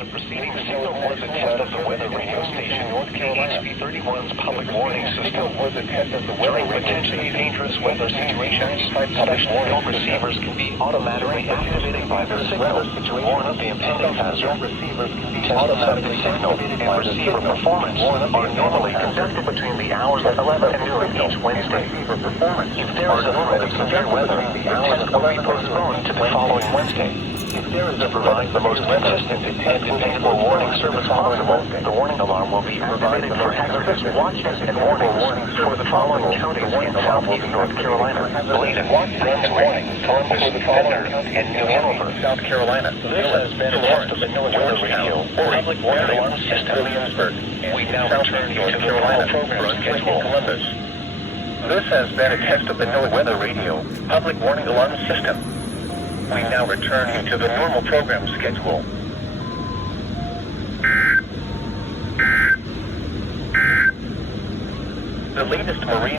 The preceding signal was a test of the weather radio station KHB31's public warning system. During potentially dangerous weather situations, special receivers can be automatically activated by the signal to warn of the impending hazard. Tests of the signal and receiver performance are normally conducted between the hours of 11 and noon each Wednesday. If there is a threat of severe weather, the test will be postponed to the following Wednesday. To provide the most consistent and dependable warning service possible, the warning alarm will be activated for hazardous watches and warnings for the following counties in southeast North Carolina: Bladen, Brunswick, Columbus, Penner, and New Hanover, South Carolina. This has been a test of the weather radio public warning alarm system. We now return you to the normal program schedule. Columbus. This has been a test of the weather radio public warning alarm system. We now return you to the normal program schedule. The latest marine